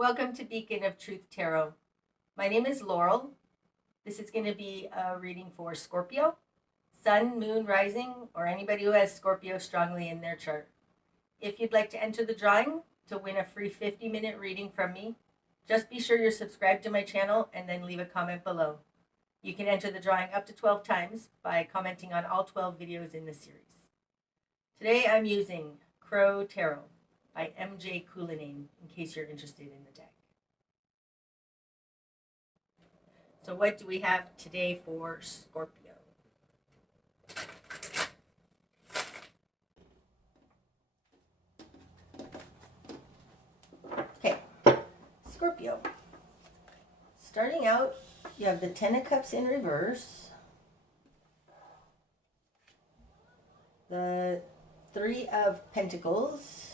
Welcome to Beacon of Truth Tarot. My name is Laurel. This is going to be a reading for Scorpio, Sun, Moon, Rising, or anybody who has Scorpio strongly in their chart. If you'd like to enter the drawing to win a free 50-minute reading from me, just be sure you're subscribed to my channel and then leave a comment below. You can enter the drawing up to 12 times by commenting on all 12 videos in the series. Today I'm using Crow Tarot by M.J. Cullinane, in case you're interested in the deck. So what do we have today for Scorpio? Okay, Scorpio. Starting out, you have the Ten of Cups in reverse, the Three of Pentacles,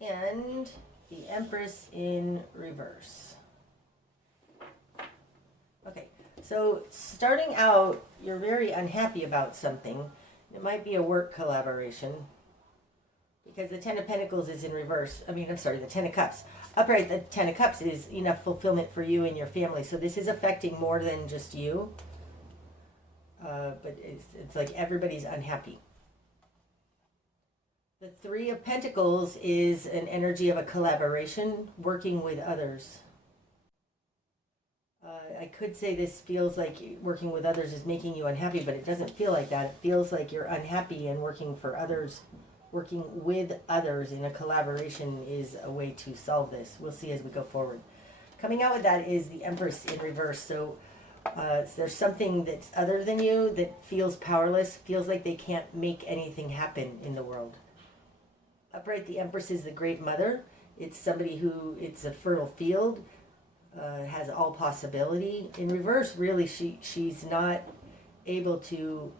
and the Empress in reverse. Okay, so starting out, you're very unhappy about something. It might be a work collaboration because the Ten of Pentacles is in reverse. The Ten of Cups. Upright, the Ten of Cups is enough fulfillment for you and your family. So this is affecting more than just you. But it's like everybody's unhappy. The Three of Pentacles is an energy of a collaboration, working with others. I could say this feels like working with others is making you unhappy, but it doesn't feel like that. It feels like you're unhappy, and working for others, working with others in a collaboration is a way to solve this. We'll see as we go forward. Coming out with that is the Empress in reverse. So there's something that's other than you that feels powerless, feels like they can't make anything happen in the world. Upright, the Empress is the Great Mother. It's somebody who, it's a fertile field, has all possibility. In reverse, really, she's not able to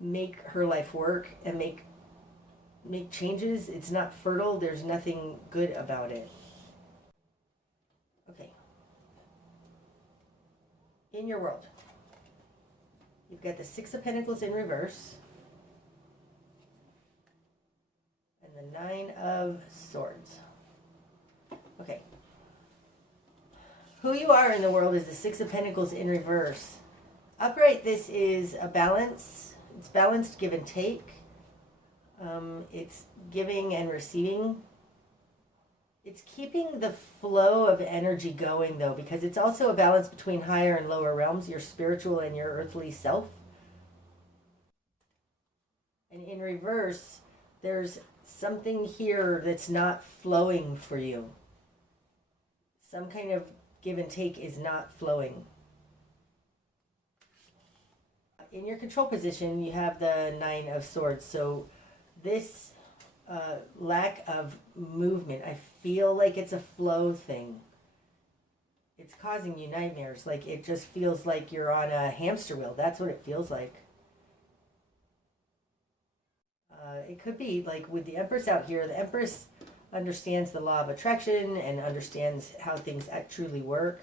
make her life work and make changes. It's not fertile. There's nothing good about it. Okay. In your world, you've got the Six of Pentacles in reverse, and the Nine of Swords. Okay. Who you are in the world is the Six of Pentacles in reverse. Upright, this is a balance. It's balanced give and take. It's giving and receiving. It's keeping the flow of energy going, though, because it's also a balance between higher and lower realms, your spiritual and your earthly self. And in reverse, there's something here that's not flowing for you. Some kind of give and take is not flowing. In your control position, you have the Nine of Swords. So this lack of movement, I feel like it's a flow thing. It's causing you nightmares. Like, it just feels like you're on a hamster wheel. That's what it feels like. It could be like with the Empress out here. The Empress understands the law of attraction and understands how things truly work.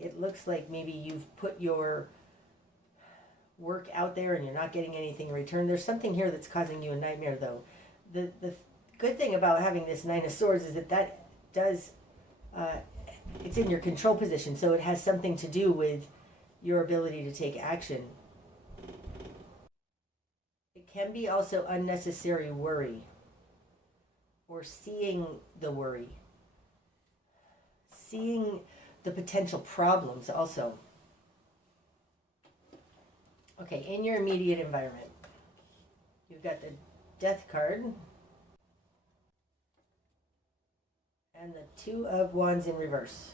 It looks like maybe you've put your work out there and you're not getting anything in return. There's something here that's causing you a nightmare, though. The good thing about having this Nine of Swords is that does, it's in your control position, so it has something to do with your ability to take action. It can be also unnecessary worry, or seeing the worry, seeing the potential problems also. Okay, in your immediate environment, you've got the Death card and the Two of Wands in reverse.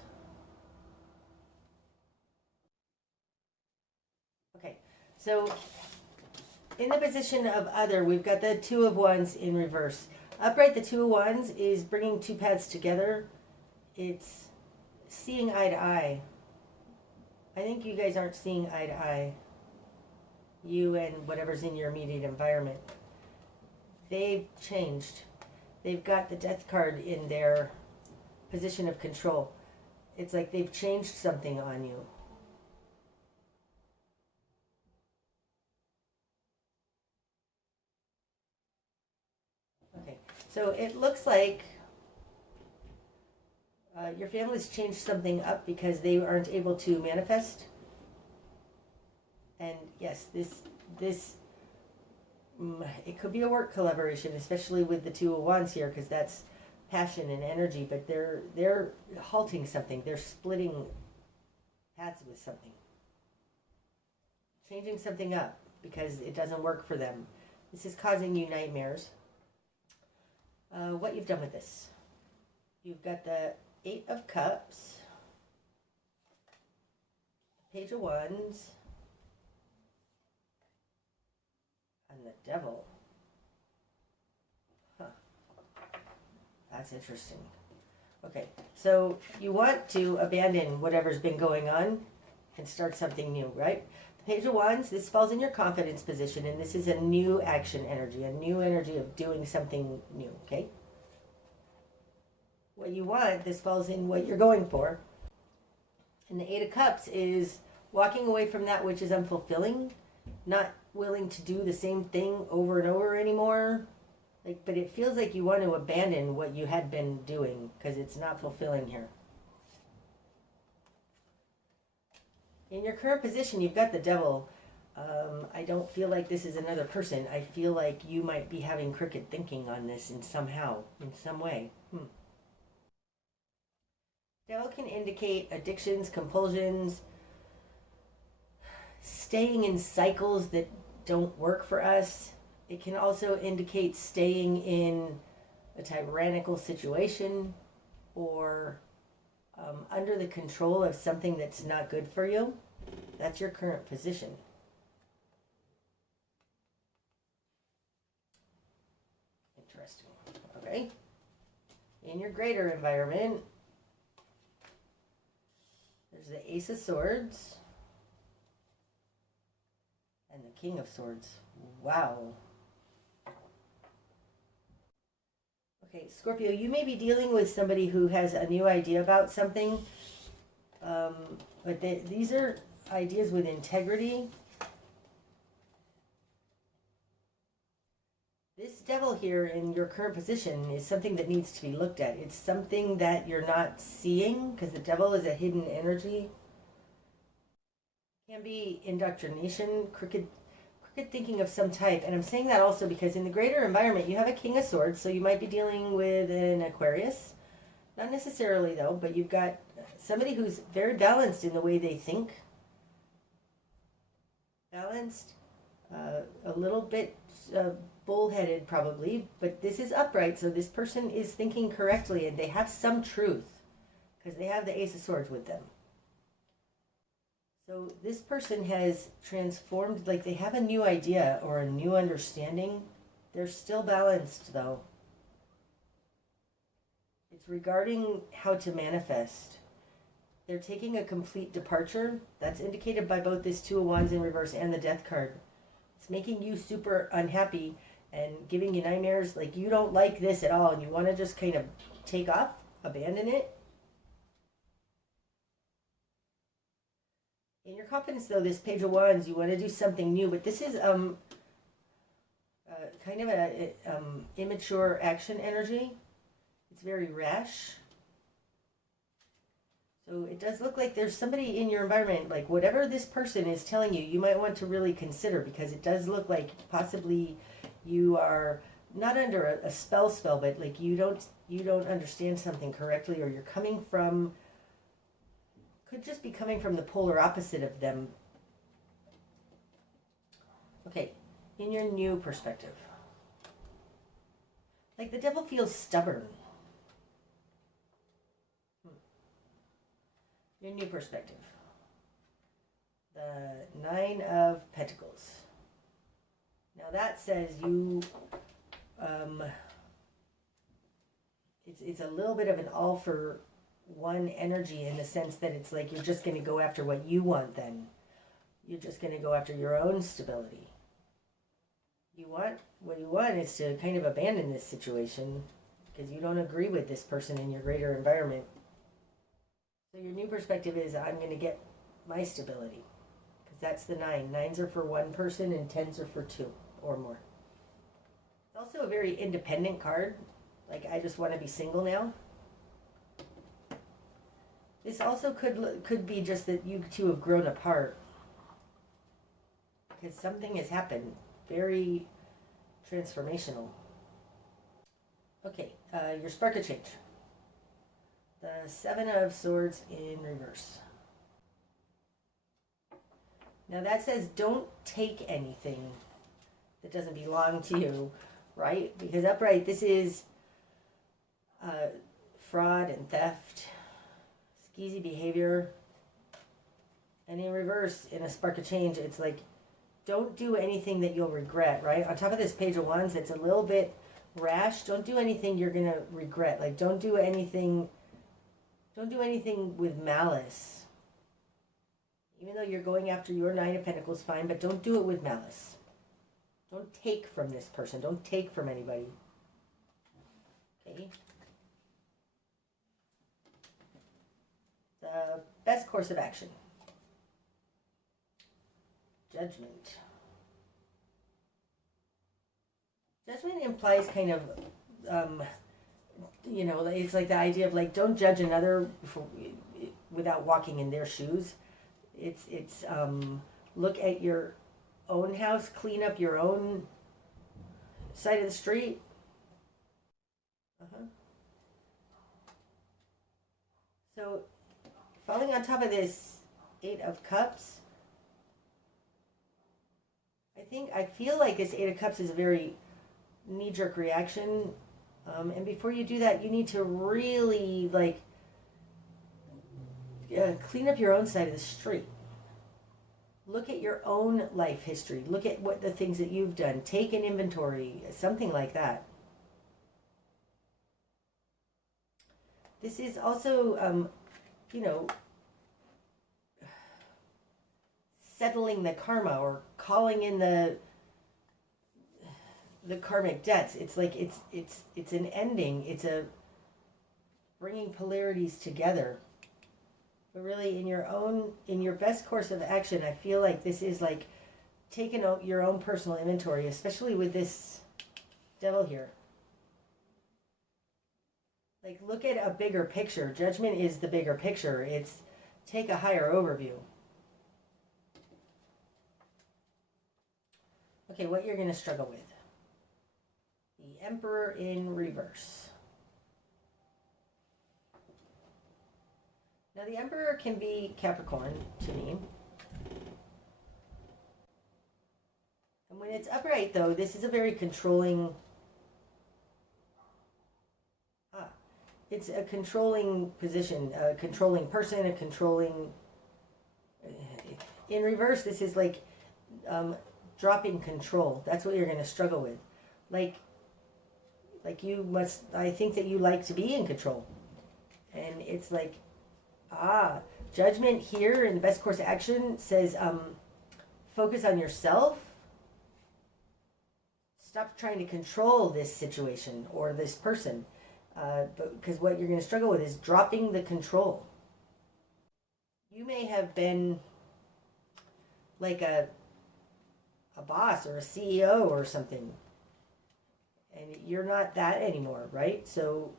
Okay, so in the position of other, we've got the Two of Wands in reverse. Upright, the Two of Wands is bringing two paths together. It's seeing eye to eye. I think you guys aren't seeing eye to eye. You and whatever's in your immediate environment. They've changed. They've got the Death card in their position of control. It's like they've changed something on you. Okay, so it looks like Your family's changed something up because they aren't able to manifest. And yes, this it could be a work collaboration, especially with the Two of Wands here, because that's passion and energy. But they're halting something. They're splitting paths with something, changing something up because it doesn't work for them. This is causing you nightmares. What you've done with this? You've got the Eight of Cups, Page of Wands, and the Devil. Huh. That's interesting. Okay, so you want to abandon whatever's been going on and start something new, right? The Page of Wands, this falls in your confidence position, and this is a new action energy, a new energy of doing something new, okay? What you want, this falls in what you're going for. And the Eight of Cups is walking away from that which is unfulfilling, not willing to do the same thing over and over anymore. But it feels like you want to abandon what you had been doing because it's not fulfilling here. In your current position, you've got the Devil. I don't feel like this is another person. I feel like you might be having crooked thinking on this in some way. Devil can indicate addictions, compulsions, staying in cycles that don't work for us. It can also indicate staying in a tyrannical situation or under the control of something that's not good for you. That's your current position. Interesting. Okay. In your greater environment, there's the Ace of Swords and the King of Swords. Wow. Okay, Scorpio, you may be dealing with somebody who has a new idea about something, but these are ideas with integrity. This Devil here in your current position is something that needs to be looked at. It's something that you're not seeing because the Devil is a hidden energy. It can be indoctrination, crooked thinking of some type. And I'm saying that also because in the greater environment, you have a King of Swords, so you might be dealing with an Aquarius. Not necessarily, though, but you've got somebody who's very balanced in the way they think. Balanced, a little bit bullheaded probably, but this is upright, so this person is thinking correctly and they have some truth because they have the Ace of Swords with them. So this person has transformed, like they have a new idea or a new understanding. They're still balanced though. It's regarding how to manifest. They're taking a complete departure. That's indicated by both this Two of Wands in reverse and the Death card. It's making you super unhappy and giving you nightmares. Like you don't like this at all and you want to just kind of take off, abandon it. In your confidence, though, this Page of Wands, you want to do something new, but this is kind of a immature action energy. It's very rash. So it does look like there's somebody in your environment, like whatever this person is telling you, you might want to really consider because it does look like possibly you are not under a spell, but like you don't understand something correctly, or you're coming from. Could just be coming from the polar opposite of them. Okay, in your new perspective. Like the Devil feels stubborn. Your new perspective. The Nine of Pentacles. Now that says you, it's a little bit of an all for one energy in the sense that it's like you're just going to go after what you want then. You're just going to go after your own stability. What you want is to kind of abandon this situation because you don't agree with this person in your greater environment. So your new perspective is I'm going to get my stability because that's the 9. 9s are for one person and 10s are for 2 or more. It's also a very independent card. Like I just want to be single now. This also could be just that you two have grown apart. Because something has happened. Very transformational. Okay, your spark of change. The Seven of Swords in reverse. Now that says don't take anything that doesn't belong to you, right? Because upright, this is fraud and theft, skeezy behavior. And in reverse, in a spark of change, it's like, don't do anything that you'll regret, right? On top of this Page of Wands, it's a little bit rash. Don't do anything you're going to regret. Like, don't do anything with malice. Even though you're going after your Nine of Pentacles, fine, but don't do it with malice. Don't take from this person. Don't take from anybody. Okay? The best course of action. Judgment. Judgment implies kind of, it's like the idea of like, don't judge another without walking in their shoes. It's look at your own house, clean up your own side of the street. So, falling on top of this Eight of Cups, I feel like this Eight of Cups is a very knee-jerk reaction. And before you do that, you need to really, clean up your own side of the street. Look at your own life history. Look at what the things that you've done. Take an inventory, something like that. This is also, settling the karma or calling in the karmic debts. It's like it's an ending. It's a bringing polarities together. But really, in your best course of action, I feel like this is like taking out your own personal inventory, especially with this Devil here. Like, look at a bigger picture. Judgment is the bigger picture. It's take a higher overview. Okay, what you're going to struggle with. The Emperor in reverse. Now, the Emperor can be Capricorn to me. And when it's upright, though, this is a very controlling... it's a controlling position, a controlling person, a controlling... In reverse, this is like dropping control. That's what you're going to struggle with. Like you must... I think that you like to be in control. And it's like... Judgment here in the best course of action says focus on yourself. Stop trying to control this situation or this person. Because what you're going to struggle with is dropping the control. You may have been like a boss or a CEO or something. And you're not that anymore, right? So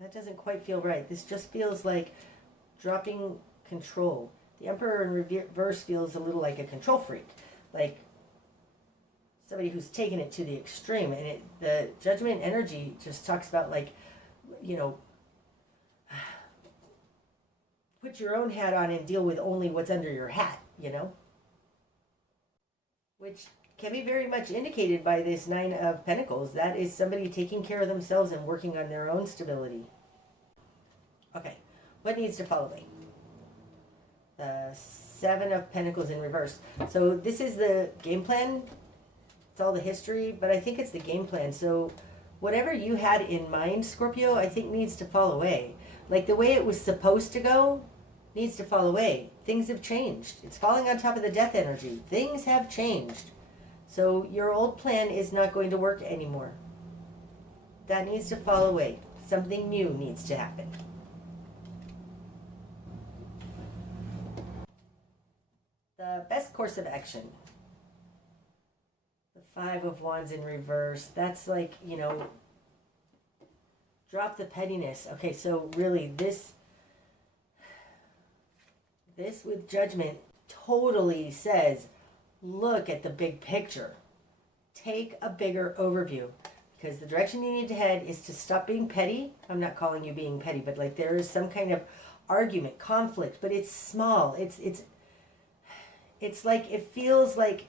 that doesn't quite feel right. This just feels like dropping control. The Emperor in reverse feels a little like a control freak. Like somebody who's taken it to the extreme. And the Judgment energy just talks about put your own hat on and deal with only what's under your hat, Which can be very much indicated by this Nine of Pentacles. That is somebody taking care of themselves and working on their own stability. Okay, what needs to fall away? The Seven of Pentacles in reverse. So this is the game plan. It's all the history, but I think it's the game plan. So whatever you had in mind, Scorpio, I think needs to fall away. Like the way it was supposed to go needs to fall away. Things have changed. It's falling on top of the death energy. Things have changed. So your old plan is not going to work anymore. That needs to fall away. Something new needs to happen. The best course of action. The Five of Wands in reverse. That's like, drop the pettiness. Okay, so really this This with Judgment totally says, look at the big picture. Take a bigger overview. Because the direction you need to head is to stop being petty. I'm not calling you being petty, but like there is some kind of argument, conflict, but it's small. It's like, it feels like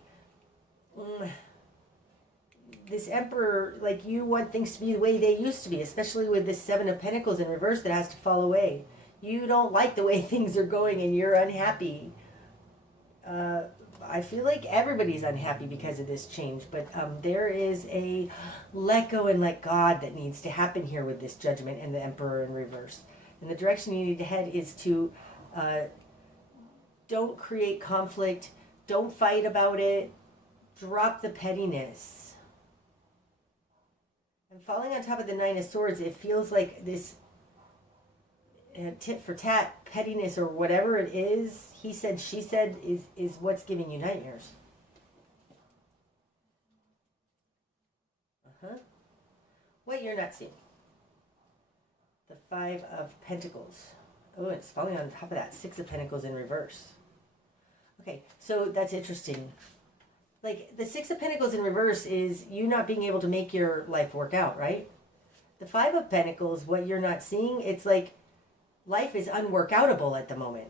this Emperor, like you want things to be the way they used to be, especially with this Seven of Pentacles in reverse that has to fall away. You don't like the way things are going and you're unhappy. I feel like everybody's unhappy because of this change, but there is a let go and let God that needs to happen here with this Judgment and the Emperor in reverse. And the direction you need to head is to don't create conflict, don't fight about it, drop the pettiness. And falling on top of the Nine of Swords, it feels like this tit for tat pettiness or whatever it is, he said, she said, is what's giving you nightmares. What you're not seeing. The Five of Pentacles. Oh, it's falling on top of that Six of Pentacles in reverse. Okay, so that's interesting. Like, the Six of Pentacles in reverse is you not being able to make your life work out, right? The Five of Pentacles, what you're not seeing, it's like life is unworkoutable at the moment.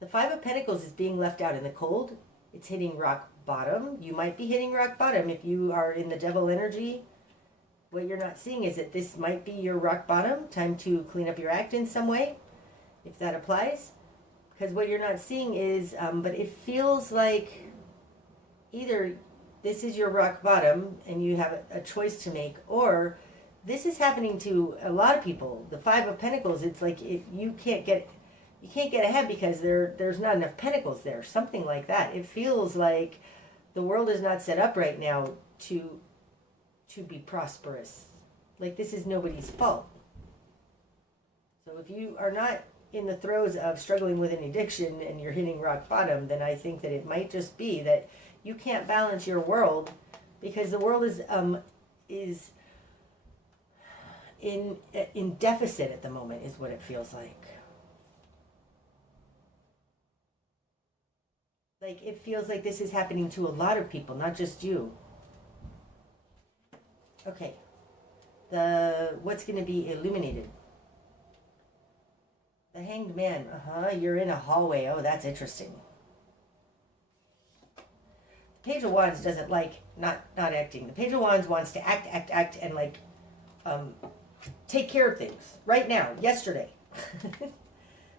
The Five of Pentacles is being left out in the cold. It's hitting rock bottom. You might be hitting rock bottom if you are in the devil energy. What you're not seeing is that this might be your rock bottom. Time to clean up your act in some way, if that applies. Because what you're not seeing is, but it feels like either this is your rock bottom and you have a choice to make, or this is happening to a lot of people. The Five of Pentacles, it's like if you can't get ahead because there's not enough pentacles there, something like that. It feels like the world is not set up right now to be prosperous. Like this is nobody's fault. So if you are not in the throes of struggling with an addiction and you're hitting rock bottom, then I think that it might just be that you can't balance your world because the world is in deficit at the moment is what it feels like. Like it feels like this is happening to a lot of people, not just you. Okay. What's going to be illuminated? The Hanged Man. You're in a hallway. Oh, that's interesting. The Page of Wands doesn't like not acting. The Page of Wands wants to act, and like take care of things right now, yesterday.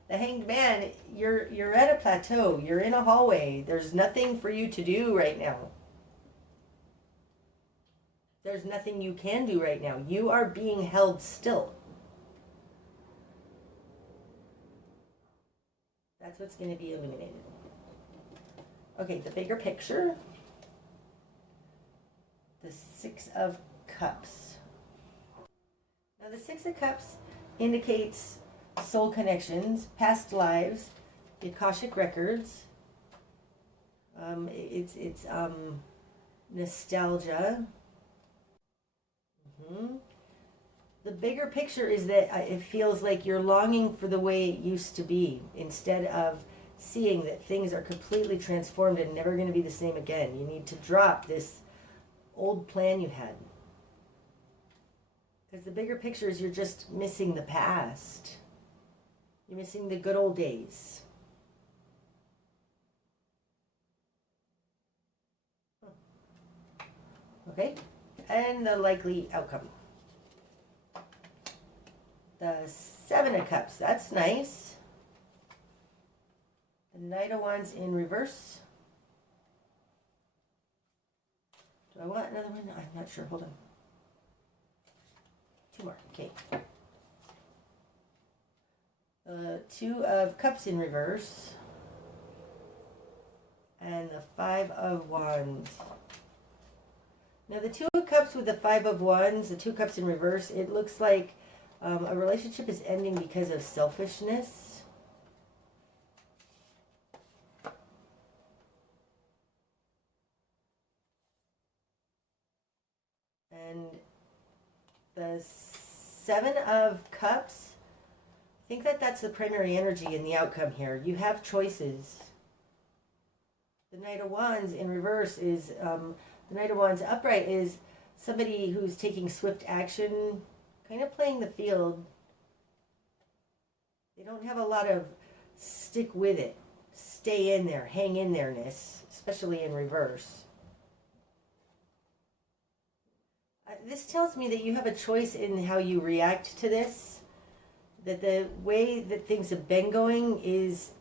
The Hanged Man, you're at a plateau. You're in a hallway. There's nothing for you to do right now. There's nothing you can do right now. You are being held still. That's what's going to be illuminated. Okay, the bigger picture. The Six of Cups. Now, the Six of Cups indicates soul connections, past lives, the Akashic records. It's nostalgia. The bigger picture is that it feels like you're longing for the way it used to be instead of seeing that things are completely transformed and never going to be the same again. You need to drop this old plan you had. Because the bigger picture is you're just missing the past. You're missing the good old days. Okay? And the likely outcome. The Seven of Cups, that's nice. The Knight of Wands in reverse. Do I want another one? I'm not sure, hold on. Two more, okay. The Two of Cups in reverse. And the Five of Wands. Now the Two of Cups with the Five of Wands, the Two Cups in reverse, it looks like a relationship is ending because of selfishness. And the Seven of Cups, think that that's the primary energy in the outcome here. You have choices. The Knight of Wands in reverse is, the Knight of Wands upright is somebody who's taking swift action, kind of playing the field. They don't have a lot of stick with it, stay in there, hang in there-ness, especially in reverse. This tells me that you have a choice in how you react to this, that the way that things have been going is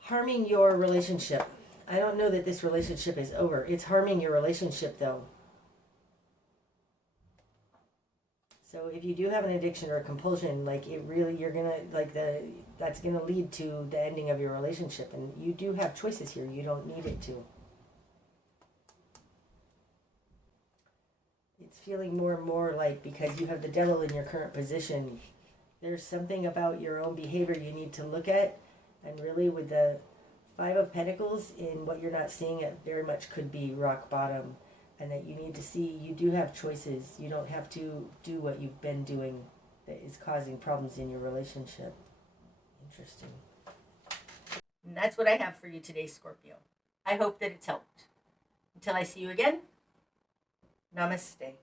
harming your relationship. I don't know that this relationship is over. It's harming your relationship, though. So if you do have an addiction or a compulsion, like it really, you're gonna, like that's gonna lead to the ending of your relationship. And you do have choices here. You don't need it to. It's feeling more and more like, because you have the devil in your current position, there's something about your own behavior you need to look at. And really with the Five of Pentacles in what you're not seeing, it very much could be rock bottom. And that you need to see you do have choices. You don't have to do what you've been doing that is causing problems in your relationship. Interesting. And that's what I have for you today, Scorpio. I hope that it's helped. Until I see you again, namaste.